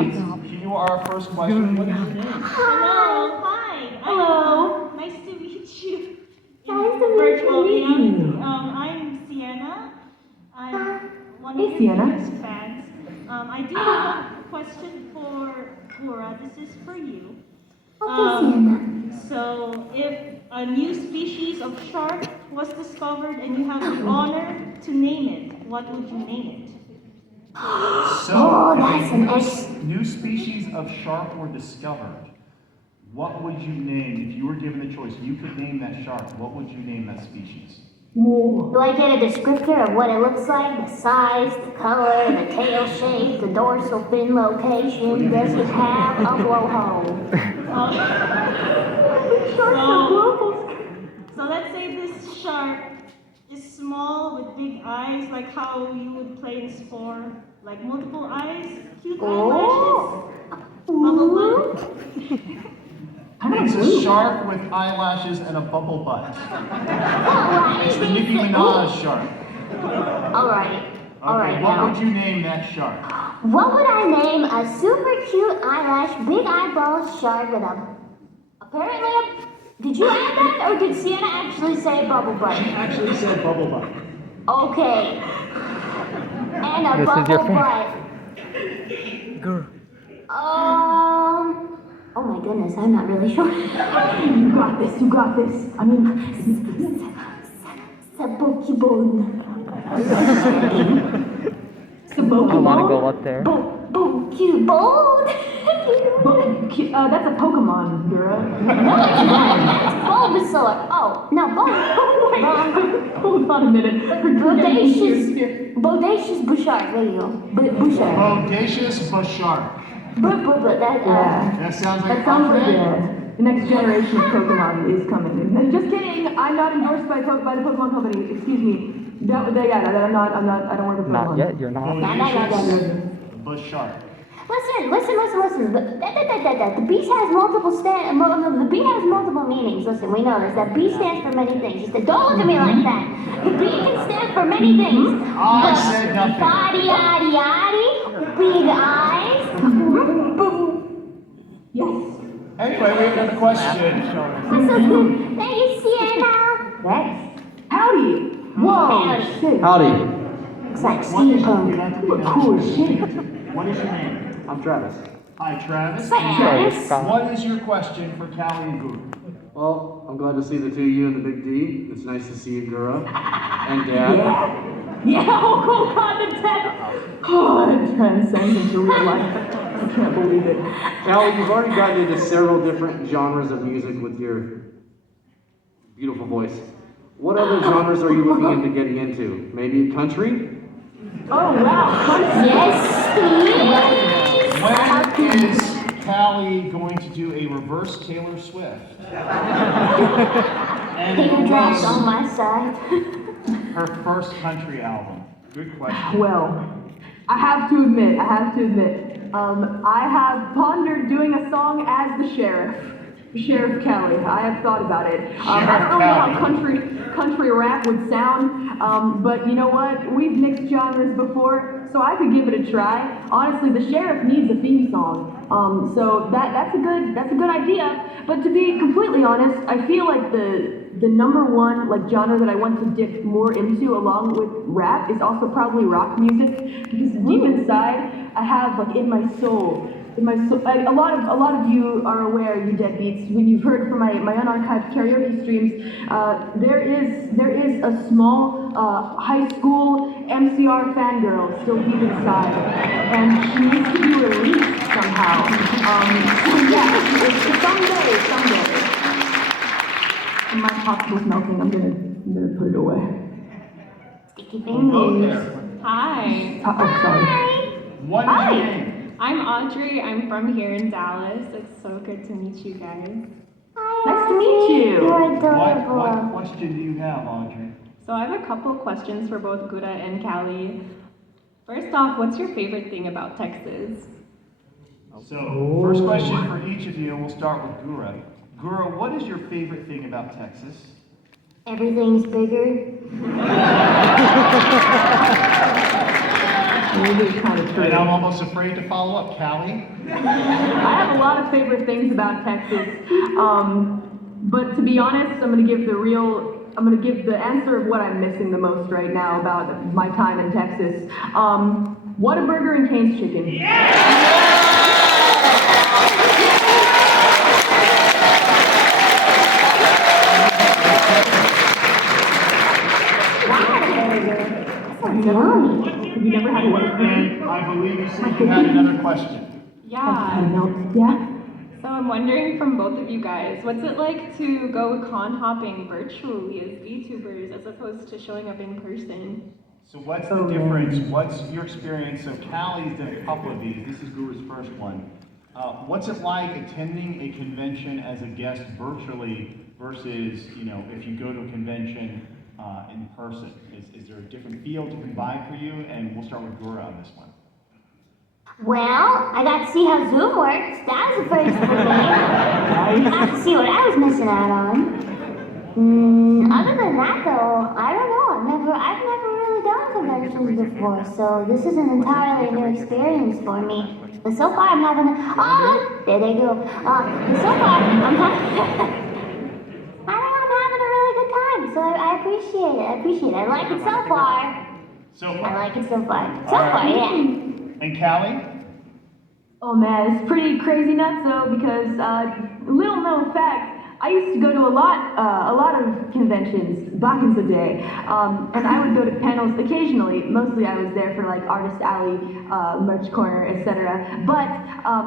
You are our first question. What is your name? Hello, hi. Hello. Nice to meet you. Nice to meet Virtually, you. I'm Sienna. I'm one Hey, of your Sienna. biggest fans. I do have a question for Gura. This is for you. Okay, Sienna. So, if a new species of shark was discovered and you have the honor to name it, what would you name it? So, that's an new species of shark were discovered. What would you name, if you were given the choice, you could name that shark, what would you name that species? Do I get a descriptor of what it looks like? The size, the color, the tail shape, the dorsal fin location? Does it have a blowhole? So let's say this shark is small with big eyes, like how you would play in Spore, like multiple eyes, cute eyelashes, bubble butt. It's a shark with eyelashes and a bubble butt. It's the Nicki Minaj shark. Alright What now. would you name that shark? What would I name a super cute eyelash, big eyeball shark with apparently did you add that or did Sienna actually say bubble butt? She actually said bubble butt. Okay. And a bubble butt. Oh my goodness, I'm not really sure. You got this. I mean, Sabokibon. I want to go up there. Bokibon. That's a Pokemon, Gura. No, it's not. That's Bulbasaur. Oh, no, Hold on a minute. Bodacious Bouchard. There you go. Bouchard. Bodacious Bashark. That That sounds like That sounds like the next generation of Pokemon is coming. And just kidding. I'm not endorsed by the Pokemon company. Excuse me. I don't work with Pokemon. Not yet, you're not. Bashark. Listen. The beast has multiple meanings. Listen, we know this. That B stands for many things. Just don't look at me like that. The B can stand for many things. I said nothing. Body, big eyes. Yes. Anyway, we have another question. Thank you, Sienna. Thanks. Howdy. Whoa. Shit. Howdy. Looks like What is steampunk. Cool shit. What is your name? I'm Travis. Hi, Travis. Yes. What is your question for Callie and Guru? Well, I'm glad to see the two of you and the big D. It's nice to see you, Gura. And Dad. Yeah, oh god, the tech! Oh, it transcends into real life. I can't believe it. Callie, you've already gotten into several different genres of music with your beautiful voice. What other genres are you looking into getting into? Maybe country? Oh wow, Yes, When is Callie going to do a reverse Taylor Swift? And Pink drops on release my side. her first country album? Good question. well, I have to admit, I have pondered doing a song as the Sheriff Kelly. I have thought about it. I don't know how country rap would sound, but you know what? We've mixed genres before, so I could give it a try. Honestly, the Sheriff needs a theme song, so that's a good idea. But to be completely honest, I feel like the number one genre that I want to dip more into, along with rap, is also probably rock music, because deep inside, I have in my soul. A lot of you are aware, you deadbeats, when you've heard from my unarchived karaoke streams, there is a small high school MCR fangirl still deep inside, and she needs to be released somehow. Someday. And my popsicle's melting. I'm gonna put it away. Sticky Hello fingers. there. Hi, Oh, sorry. What is your name? I'm Audrey. I'm from here in Dallas. It's so good to meet you guys. Nice to meet you. You're What adorable. question do you have, Audrey? So I have a couple questions for both Gura and Callie. First off, what's your favorite thing about Texas? So, first question for each of you, we'll start with Gura. Gura, what is your favorite thing about Texas? Everything's bigger. Maybe it's kind of true. And I'm almost afraid to follow up. Callie? I have a lot of favorite things about Texas. But to be honest, I'm gonna give the answer of what I'm missing the most right now about my time in Texas. Whataburger and Cane's Chicken. Yummy. Have you never had a Whataburger? And I believe you said you had another question. Yeah. Yeah? So I'm wondering from both of you guys, what's it like to go con hopping virtually as VTubers as opposed to showing up in person? So what's the difference? What's your experience? So Callie's done a couple of these. This is Gura's first one. What's it like attending a convention as a guest virtually versus, if you go to a convention in person? Is there a different feel, different vibe for you? And we'll start with Gura on this one. Well, I got to see how Zoom works. That was the first for me. I got to see what I was missing out on. Other than that, though, I don't know. I've never really done conventions before, so this is an entirely new experience for me. But so far, I'm having there they go. But so far, I'm having a really good time. So I appreciate it. I like it so far. I like it so far. So far, yeah. And Callie? Oh man, it's pretty crazy nuts though, because little known fact, I used to go to a lot of conventions back in the day, and I would go to panels occasionally. Mostly I was there for like Artist Alley, Merch Corner, etc. But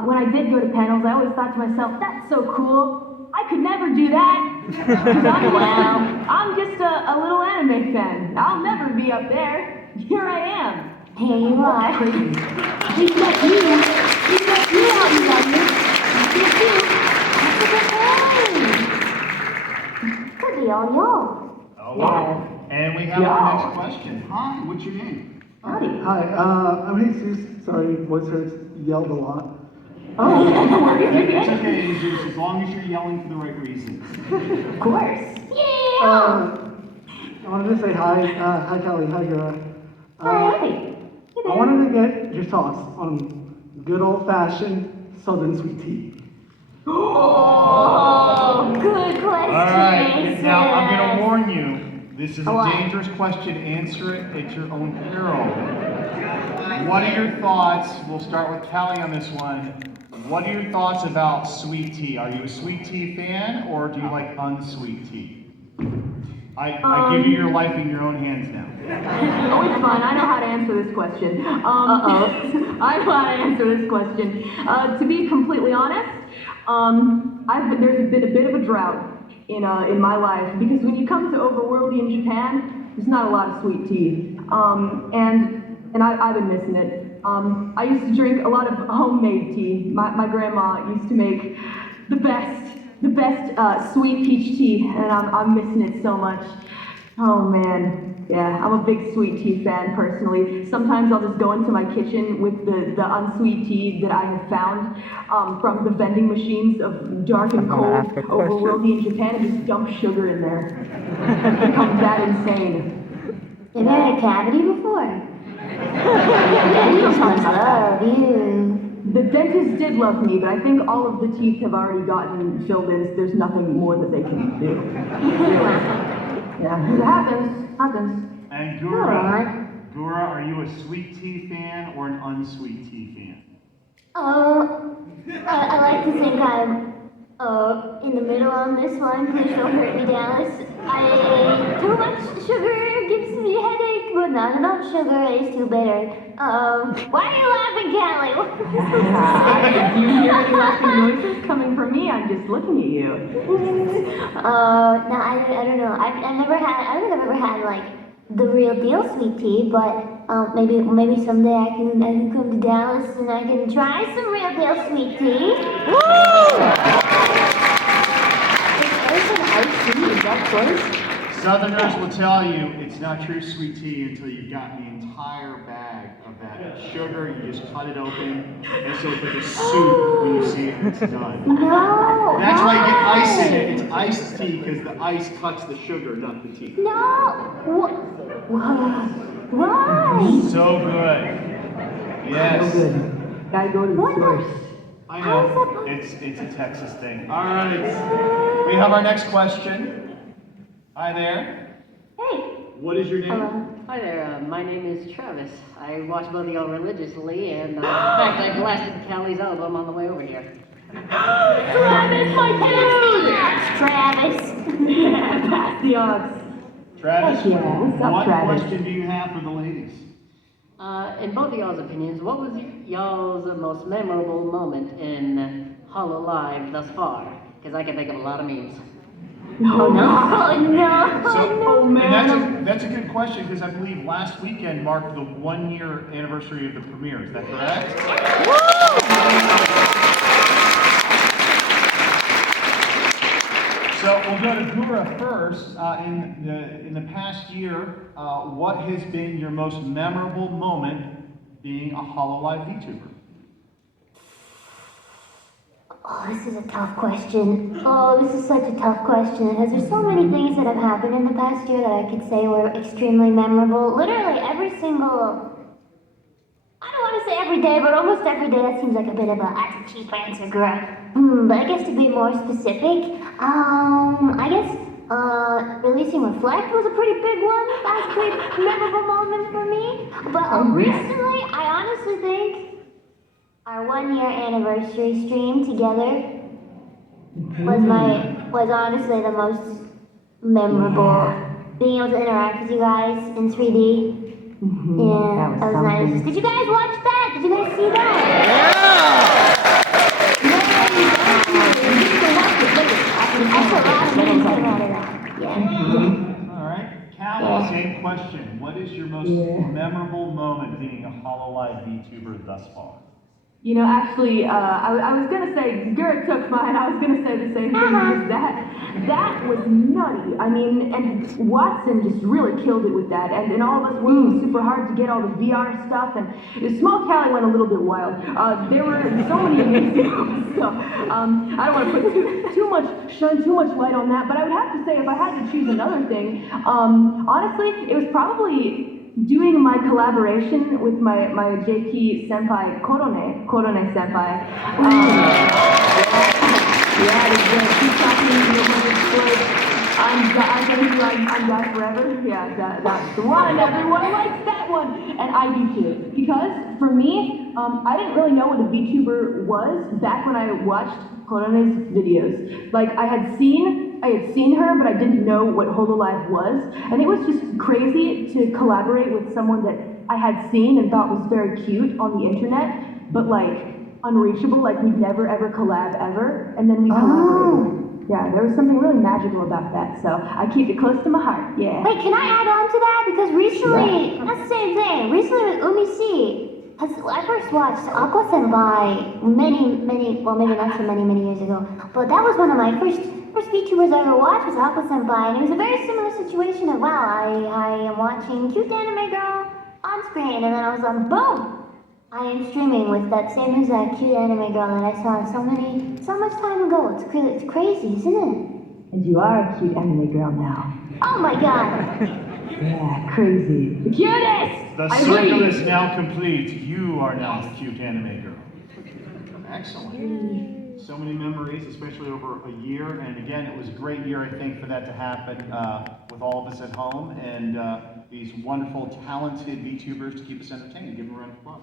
when I did go to panels, I always thought to myself, that's so cool. I could never do that. 'Cause I'm just a little anime fan. I'll never be up there. Here I am. Here you are. Crazy. We met you out in London. Could be all y'all. Oh, wow. And we have our next question. Hi, what's your name? Hi, I'm Jesus. Sorry, voice hurts. Yelled a lot. It's okay, Jesus, as long as you're yelling for the right reasons. Of course. Yeah. I wanted to say hi. Hi, Kelly. Hi, Gura. Hi. I wanted to get your thoughts on good old-fashioned Southern sweet tea. Oh, good question. All right, now I'm going to warn you. This is a What? dangerous question. Answer it at your own peril. What are your thoughts? We'll start with Callie on this one. What are your thoughts about sweet tea? Are you a sweet tea fan or do you like unsweet tea? I give you your life in your own hands now. Oh, it's fine. I know how to answer this question. I know how to answer this question. To be completely honest, there's been a bit of a drought in my life because when you come to overworldy in Japan, there's not a lot of sweet tea, and I've been missing it. I used to drink a lot of homemade tea. My grandma used to make the best sweet peach tea, and I'm missing it so much. Oh man, yeah, I'm a big sweet tea fan personally. Sometimes I'll just go into my kitchen with the unsweet tea that I have found from the vending machines of dark and cold overworldy in Japan and just dump sugar in there. It becomes that insane. Have you had a cavity before? Dentists must love you. The dentist did love me, but I think all of the teeth have already gotten filled in. So there's nothing more that they can do. Yeah, it happens. And Gura, are you a sweet tea fan or an unsweet tea fan? I like to think I'm in the middle on this one. Please don't hurt me, Dallas. Too much sugar gives me a headache, but not enough sugar is too bitter. Why are you laughing, Callie? Do you hear any laughing noises coming from me? I'm just looking at you. No, I don't know. I don't think I've ever had like the real deal sweet tea, but maybe someday I can come to Dallas and I can try some real deal sweet tea. There's an iced tea, is that close? Southerners will tell you it's not true sweet tea until you've got the entire bag of that sugar. You just cut it open, and so it's like a soup when you see it and it's done. No. That's why you get ice in it. It's iced tea because the ice cuts the sugar, not the tea. No. Why? So good. Yes. good. Gotta go to the source. I know, it's a Texas thing. All right, we have our next question. Hi there. Hey. What is your name? Hello. Hi there, my name is Travis. I watch both of y'all religiously, and in fact, I blasted Callie's album on the way over here. Travis, my dude! Travis. Yeah, pass the odds. Travis, Heck yeah. What's up, what Travis? question do you have for the ladies? In both of y'all's opinions, what was y'all's most memorable moment in Hololive thus far? Because I can think of a lot of memes. Oh no! Oh no! So, Oh, man. and that's a good question because I believe last weekend marked the 1-year anniversary of the premiere. Is that correct? So we'll go to Gura first. In the past year, what has been your most memorable moment being a Hololive VTuber? Oh, this is a tough question. Oh, this is such a tough question because there's so many things that have happened in the past year that I could say were extremely memorable. Literally every single, I don't want to say every day, but almost every day. That seems like a bit of that's a cheap answer, Gura. But I guess to be more specific, I guess releasing Reflect was a pretty big one. That was a pretty memorable moment for me. But recently, I honestly think our 1-year anniversary stream together was honestly the most memorable. Being able to interact with you guys in 3D. Yeah, that was nice. Did you guys watch that? Did you guys see that? That's a lot of memes came out of that. Yeah. All right, Callie, same question. What is your most memorable moment being a Hololive VTuber thus far? You know, actually, I was gonna say, Gura took mine, I was gonna say the same thing, because that was nutty. I mean, and Watson just really killed it with that, and all of us working super hard to get all the VR stuff, and Small Callie went a little bit wild. There were so many amazing stuff. I don't want to put shine too much light on that, but I would have to say, if I had to choose another thing, honestly, it was probably doing my collaboration with my JP senpai, Korone senpai. Keep talking, I'm God forever. Yeah, that's the one. Everyone likes that one, and I do too. Because for me, I didn't really know what a VTuber was back when I watched Korone's videos. Like I had seen her, but I didn't know what Hololive was, and it was just crazy to collaborate with someone that I had seen and thought was very cute on the internet, but like unreachable, like we'd never ever collab ever, and then we collaborated. Yeah, there was something really magical about that, so I keep it close to my heart, yeah. Wait, can I add on to that? Because recently, that's the same thing. Recently with Umi-C, I first watched Aqua Senpai well, maybe not so many years ago, but that was one of my first VTubers I ever watched was Aqua Senpai, and it was a very similar situation of, wow, I am watching cute anime girl on screen, and then I was on, boom! I am streaming with that same exact cute anime girl that I saw so much time ago. It's crazy, isn't it? And you are a cute anime girl now. Oh my god! Yeah, crazy. The cutest! The circle is now complete. You are now the cute anime girl. Excellent. So many memories, especially over a year. And again, it was a great year, I think, for that to happen with all of us at home and these wonderful, talented VTubers to keep us entertained. Give them a round of applause.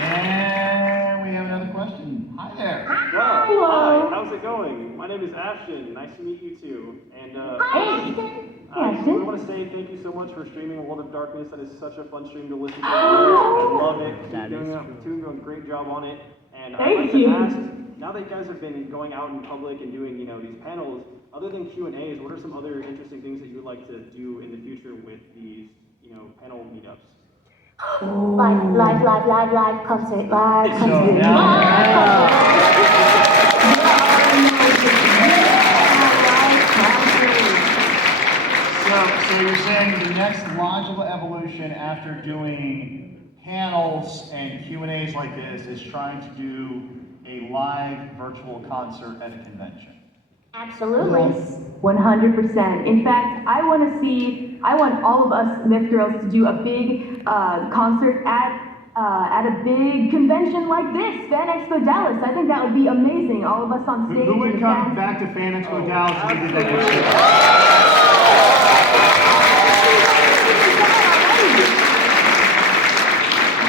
And we have another question. Hi there. Hi, how's it going? My name is Ashton. Nice to meet you too. And I really want to say thank you so much for streaming World of Darkness. That is such a fun stream to listen to. I love it. Keep doing a great job on it. And I'd like to ask, now that you guys have been going out in public and doing, these panels, other than Q&As, what are some other interesting things that you would like to do in the future with these, panel meetups? Live concert, live So concert. So you're saying the next logical evolution after doing panels and Q&As like this is trying to do a live virtual concert at a convention? Absolutely. Yes, 100%. In fact, I want all of us Myth Girls to do a big concert at a big convention like this, Fan Expo Dallas. I think that would be amazing. All of us on stage. Who would and come fans. back to Fan Expo Dallas if we did that next year?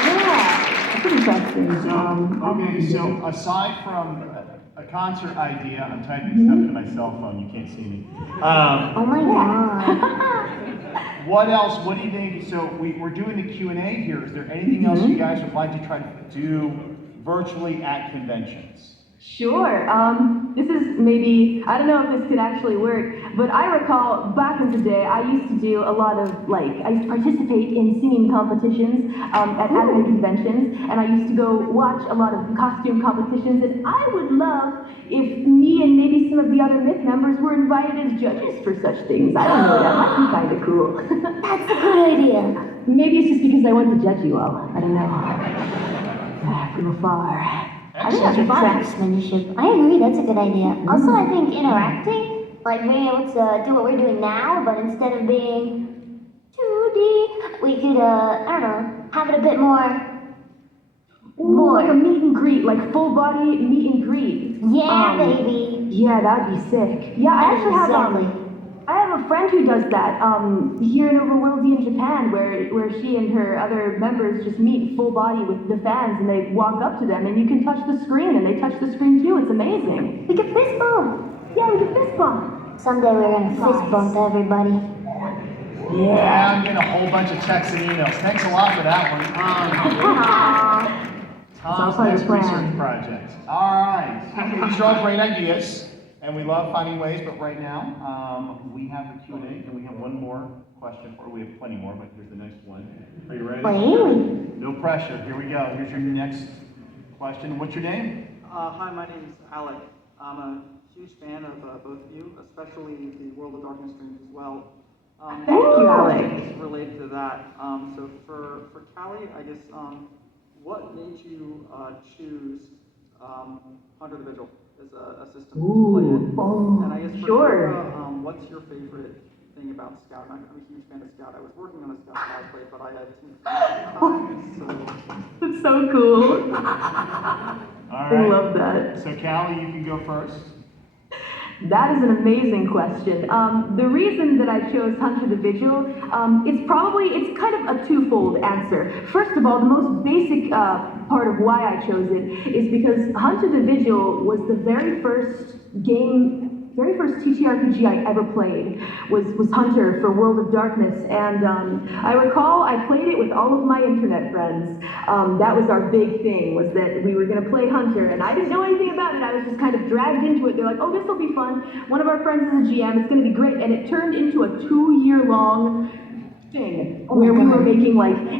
Yeah, that's interesting. So aside from a concert idea, I'm typing stuff into my cell phone, you can't see me. Oh my god. What else, what do you think, so we're doing the Q&A here, is there anything else you guys would like to try to do virtually at conventions? Sure. This is maybe, I don't know if this could actually work, but I recall back in the day, I used to do a lot of, I used to participate in singing competitions at anime conventions, and I used to go watch a lot of costume competitions, and I would love if me and maybe some of the other Myth members were invited as judges for such things. I don't know, that might be kind of cool. That's a good idea. Maybe it's just because I want to judge you all. I don't know. Go far. I think that's craftsmanship. I agree, that's a good idea. Also, I think interacting, like being able to do what we're doing now, but instead of being 2D, we could, I don't know, have it a bit more. Ooh, like a meet and greet, like full body meet and greet. Yeah, baby. Yeah, that'd be sick. Yeah, I actually have a friend who does that here in Overworldy in Japan, where she and her other members just meet full body with the fans, and they walk up to them, and you can touch the screen, and they touch the screen too. It's amazing. We can fist bump. Yeah, we can fist bump. Someday we're gonna fist bump everybody. Yeah, I'm getting a whole bunch of texts and emails. Thanks a lot for that one. Tom's next research project. All right, these are all great ideas. And we love finding ways, but right now, we have the Q&A, and we have one more question for, we have plenty more, but here's the next one. Are you ready? No pressure, here we go. Here's your next question. What's your name? Hi, my name is Alec. I'm a huge fan of both of you, especially the World of Darkness streams as well. Thank you, Alec. It's related to that. So for Callie, I guess, what made you choose Hunter the Vigil as a system to play in? And I guess for Gura, what's your favorite thing about Scout? I'm a huge fan of Scout. I was working on a Scout cosplay, but I had too so. That's so cool. All right. I love that. So Callie, you can go first. That is an amazing question. The reason that I chose Hunter the Vigil, it's kind of a twofold answer. First of all, the most basic part of why I chose it is because Hunter the Vigil was the very first TTRPG I ever played was Hunter for World of Darkness, and I recall I played it with all of my internet friends. That was our big thing, was that we were going to play Hunter, and I didn't know anything about it. I was just kind of dragged into it. They're like, oh, this will be fun. One of our friends is a GM. It's going to be great, and it turned into a 2-year-long thing where we were making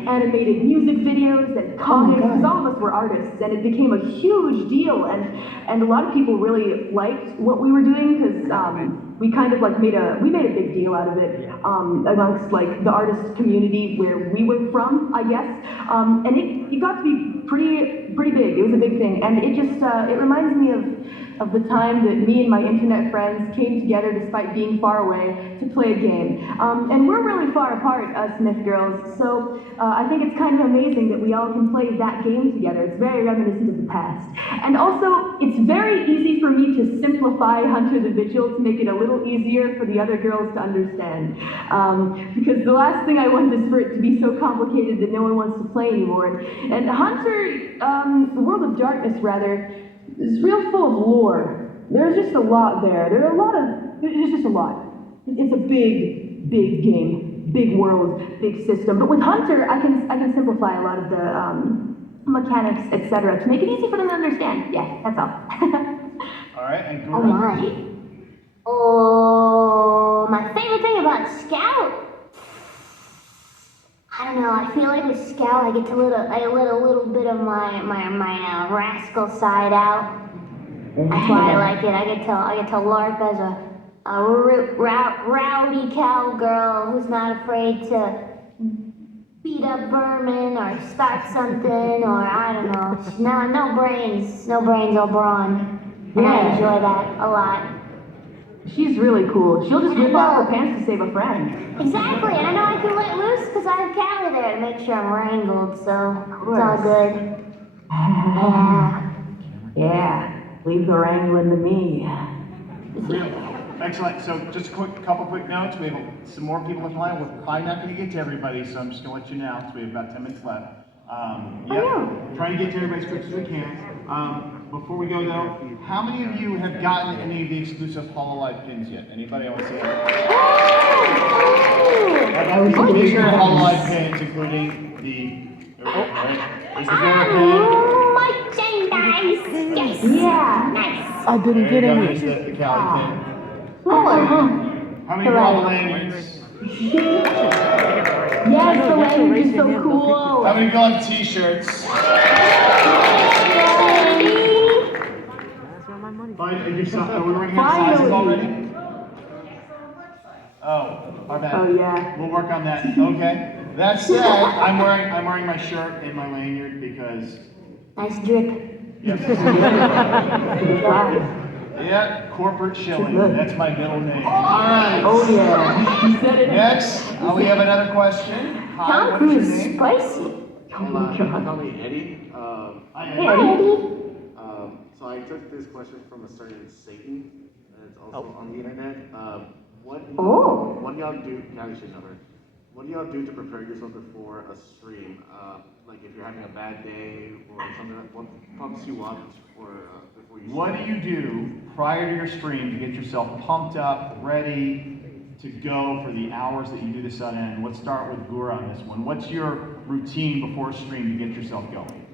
animated music videos and comics, because all of us were artists, and it became a huge deal, and a lot of people really liked what we were doing, because we kind of made a big deal out of it amongst the artist community where we were from, I guess, and it got to be pretty big. It was a big thing, and it just it reminds me of the time that me and my internet friends came together despite being far away to play a game. And we're really far apart, us Myth Girls, so I think it's kind of amazing that we all can play that game together. It's very reminiscent of the past. And also, it's very easy for me to simplify Hunter the Vigil to make it a little easier for the other girls to understand. Because the last thing I want is for it to be so complicated that no one wants to play anymore. And Hunter, the World of Darkness rather, is real full of lore. There's just a lot there. There's just a lot. It's a big game, big world, big system. But with Hunter, I can simplify a lot of the mechanics, etc., to make it easy for them to understand. Yeah, that's all. All right, and Gura? Oh my. Oh, my favorite thing about Scout. I don't know, I feel like with Scout I get to let a little bit of my rascal side out. That's why I like it. I get to LARP as a rowdy cowgirl who's not afraid to beat up vermin or start something, or I don't know. No brains or brawn. And I enjoy that a lot. She's really cool. She'll just rip off her pants to save a friend. Exactly, and I know I can let loose because I have Callie there to make sure I'm wrangled, so it's all good. Yeah. Yeah, leave the wrangling to me. Excellent. So just a couple quick notes. We have some more people in line. We're probably not going to get to everybody, so I'm just going to let you know. So we have about 10 minutes left. Trying to get to everybody as quick as we can. Before we go though, how many of you have gotten any of the exclusive Hololive pins yet? Anybody? I want to see it. These are Hololive pins, including the. There's the Gura pin. Merchandise! Yes! Yeah! Nice! I didn't get any. There's the Cali pin. How many ball lanyards? Yes, the language is so cool! How many golf t-shirts? Are we running out of sizes already? Oh, our bad. Oh yeah. We'll work on that. Okay. That said, I'm wearing my shirt and my lanyard because. Nice drip. Yes. Yeah, corporate shilling. That's my middle name. All right. Oh yeah. You said it. Next, we have another question. Hi, Tom what is your Cruise, name? spicy. Call me Eddie. Hi, Hey, Eddie. So I took this question from a certain Satan, and it's also on the internet. What do y'all do? Callie should know her. What do y'all do to prepare yourself before a stream? Like if you're having a bad day or something, what pumps you up before you stream? What do you do prior to your stream to get yourself pumped up, ready to go for the hours that you do this on end? Let's start with Gura on this one. What's your routine before a stream to get yourself going?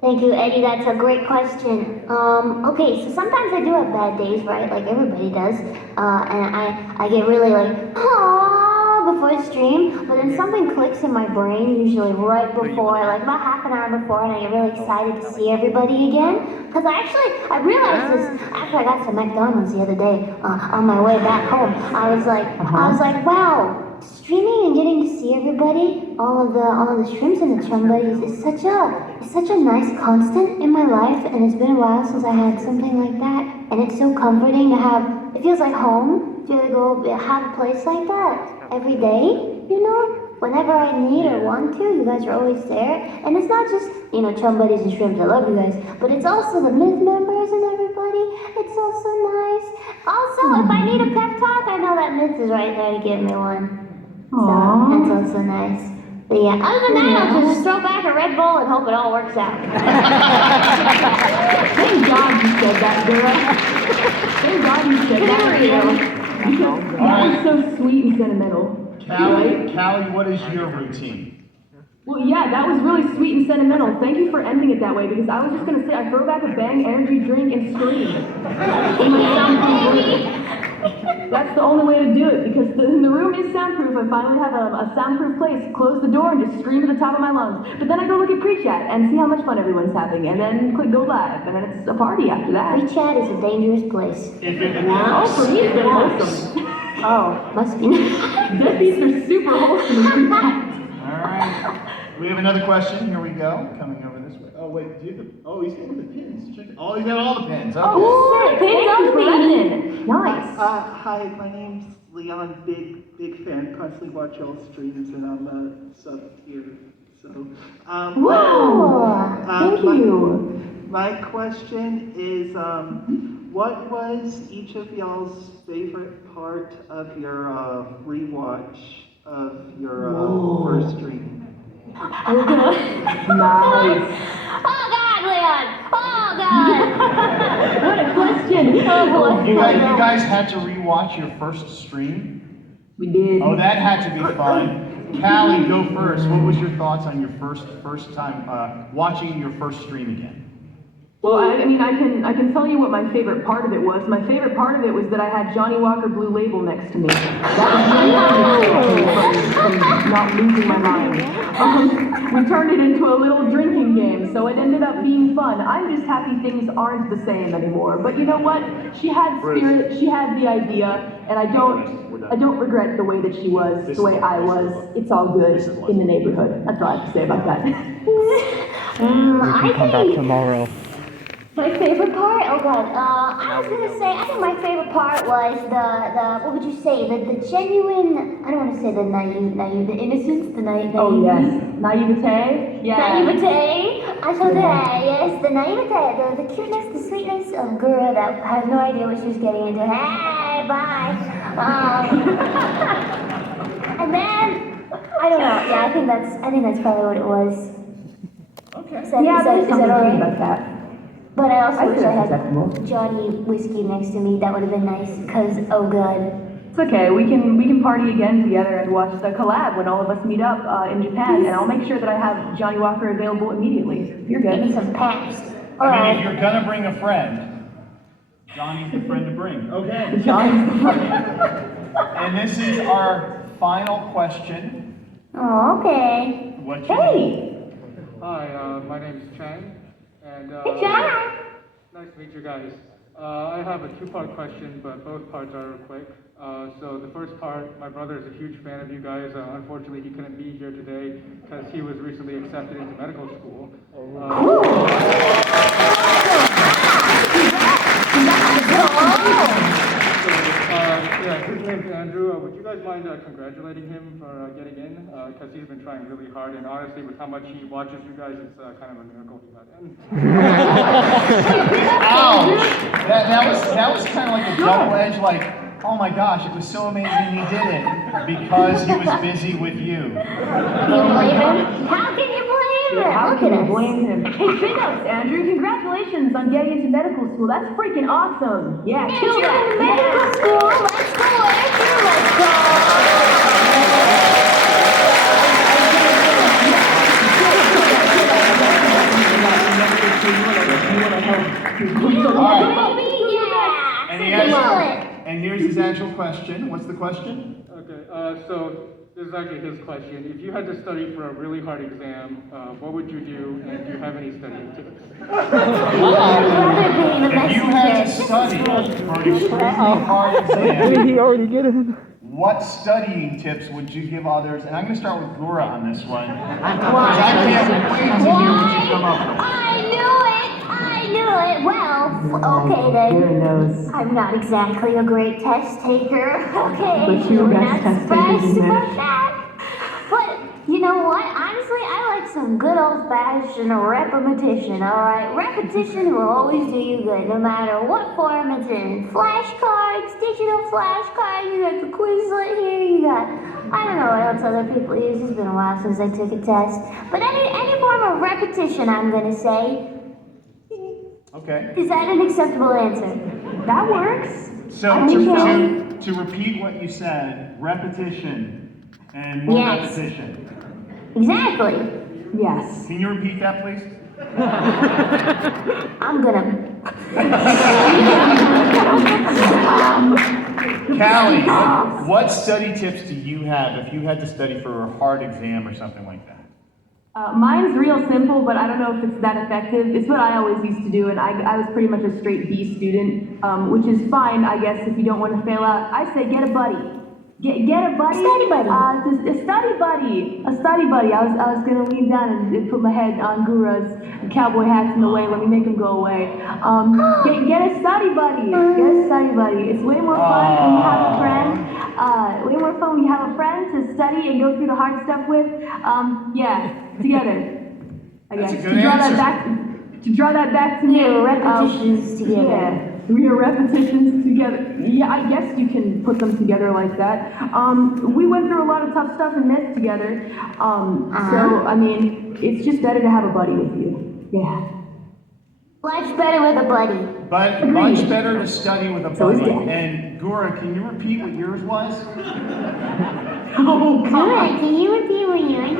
Thank you, Eddie. That's a great question. Okay, so sometimes I do have bad days, right? Like everybody does. And I get really like, aww, before the stream. But then something clicks in my brain, usually right before, like about half an hour before, and I get really excited to see everybody again. Because I realized this after I got to McDonald's the other day on my way back home. I was like, wow. Streaming and getting to see everybody, all of the streams and the chum buddies is such a nice constant in my life, and it's been a while since I had something like that, and it's so comforting to have. It feels like home to go have a place like that every day. You know, whenever I need or want to, you guys are always there, and it's not just chum buddies and streams. I love you guys, but it's also the myth members and everybody. It's also nice. Also, if I need a pep talk, I know that myth is right there to give me one. So that's also nice. But yeah, other than that, I'll just throw back a Red Bull and hope it all works out. Thank God you said that, Gura. Thank God you said that. Because that was so sweet and sentimental. Callie, what is your routine? Well, yeah, that was really sweet and sentimental. Thank you for ending it that way, because I was just going to say I throw back a Bang energy drink and scream. In my soundproof room. That's the only way to do it, because the room is soundproof. I finally have a soundproof place. Close the door and just scream at the top of my lungs. But then I go look at pre-chat and see how much fun everyone's having, and then click go live, and then it's a party after that. Pre-chat is a dangerous place. If it works. Oh, for me it's been wholesome. Oh, must be. Deadbeats are super wholesome in pre-chat. All right. We have another question. Here we go. Coming over this way. Oh, wait. Do you have the... Oh, he's got the pins. Check it. Oh, he's got all the pins. Okay. Oh, sick. Thank you for letting. Nice. Hi, my name's Leon. Big fan. Constantly watch y'all streams, and I'm a sub here. So, Wow. Thank you. My question is, what was each of y'all's favorite part of your rewatch of your first stream? Nice. Oh God, Leon! Oh God! What a question! Oh boy! You guys had to rewatch your first stream? We did. Oh, that had to be fun. Callie, go first. What was your thoughts on your first time watching your first stream again? Well, I mean, I can tell you what my favorite part of it was. My favorite part of it was that I had Johnny Walker Blue Label next to me. That was really from not losing my mind. We turned it into a little drinking game, so it ended up being fun. I'm just happy things aren't the same anymore. But you know what? She had spirit, she had the idea, and I don't regret the way that she was, the way I was. It's all good in the neighborhood. That's all I have to say about that. We can come back tomorrow. My favorite part? Oh god. I was gonna say, I think my favorite part was what would you say? The genuine, I don't want to say the naive, the innocence, the naive. Oh yes, naivete. Yeah. Naivete. I saw that. Yes, the naivete, the cuteness, the sweetness of Gura that had no idea what she was getting into. Hey, bye. And then I don't know. Yeah, I think that's probably what it was. Okay. Is that alright? About that. But I also wish think I that's had acceptable. Johnny whiskey next to me. That would have been nice. Cause oh god. It's okay. We can party again together and watch the collab when all of us meet up in Japan, and I'll make sure that I have Johnny Walker available immediately. You're Give me good. some paps. I mean, if Alright. you're gonna bring a friend, Johnny's the friend to bring. Okay. Johnny's the friend. And this is our final question. Oh, okay. What's your Hey. Hi, my name's Chang, and Hey, John. nice to meet you guys. I have a two-part question, but both parts are quick. So the first part, my brother is a huge fan of you guys. Unfortunately, he couldn't be here today because he was recently accepted into medical school. Yeah, his name's Andrew. Would you guys mind congratulating him for getting in? Because he's been trying really hard, and honestly, with how much he watches you guys, it's kind of a miracle he got in. Ouch! That was kind of like a double-edged, like, oh my gosh, it was so amazing he did it because he was busy with you. Can you blame him? How can you blame him? How Look can at you us. blame him? Hey, big ups, Andrew. Congratulations on getting into medical school. That's freaking awesome. Yeah, kill You're that. in medical school. Let's go, Andrew. Let's go. Alright. Baby, yeah. And, and here's his actual question. What's the question? Okay, so this is actually his question. If you had to study for a really hard exam, what would you do, and do you have any studying tips? If you had to study for an extremely hard exam, Did he already get it? what studying tips would you give others? And I'm going to start with Gura on this one. Because I can't wait to hear what you come up with. I knew it. Well, okay then. I'm not exactly a great test taker. Okay, But you're we're best not test takers surprised in about this. that. But you know what? Honestly, I like some good old-fashioned repetition. All right, repetition will always do you good, no matter what form it's in. Flashcards, digital flashcards. You got the Quizlet here. You got I don't know what else other people use. It's been a while since I took a test. But any form of repetition, I'm gonna say. Okay. Is that an acceptable answer? That works. So I think so. to repeat what you said, repetition and more Yes. repetition. Exactly. Yes. Can you repeat that, please? I'm gonna. Callie, what study tips do you have if you had to study for a hard exam or something like that? Mine's real simple, but I don't know if it's that effective. It's what I always used to do, and I was pretty much a straight B student, which is fine, I guess, if you don't want to fail out. I say get a buddy. Get a buddy. Study buddy. A study buddy. A study buddy. I was gonna lean down and put my head on Gura's cowboy hats in the way. Let me make him go away. Get a study buddy. Get a study buddy. It's way more fun when you have a friend. Way more fun when you have a friend to study and go through the hard stuff with. Yeah, together. I guess. That's a good answer. To draw that back to me. Yeah, repetitions together. Yeah. Real repetitions together. Yeah, I guess you can put them together like that. We went through a lot of tough stuff in myth together. So, I mean, it's just better to have a buddy with you. Yeah. Life's better with a buddy. But much better to study with a So is buddy. that. And Gura, can you repeat what yours was? Oh, Alright, can you repeat what yours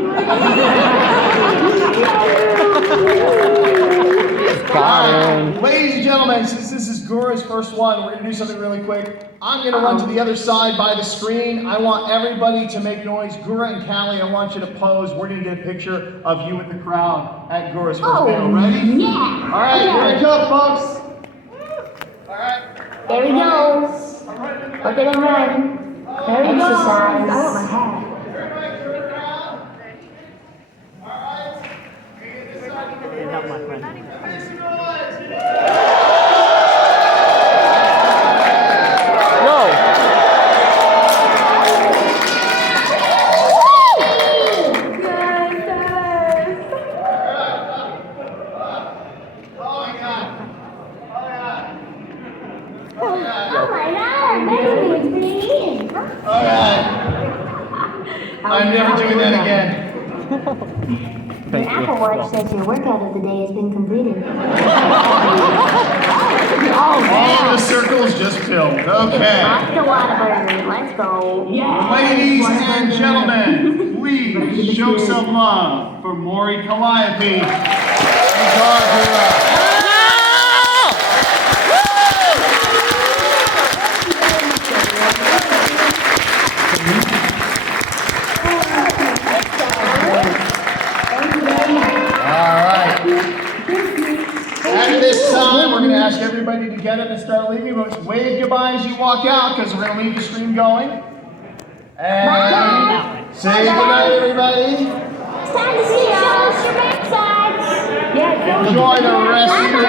Ladies and gentlemen, since this is Gura's first one, we're going to do something really quick. I'm going to run to the other side by the screen. I want everybody to make noise. Gura and Callie, I want you to pose. We're going to get a picture of you with the crowd at Gura's first panel. Ready? Yeah. All right, here we go, folks. All right. There he goes. Look at him run. there we go. Exercise. I want my hat. Everybody to the crowd. All right. Not my friend. Make some noise. never doing that again. Your Apple Watch says your workout of the day has been completed. All the circles just filled. Okay. Off the Whataburger. Let's go. Ladies and gentlemen, please show some love for Maury Calliope and Gawr. At this time, we're going to ask everybody to get up and start leaving, but wave goodbye as you walk out because we're going to leave the stream going. And say goodnight, everybody. It's time to see y'all. Your backsides. Enjoy the rest of your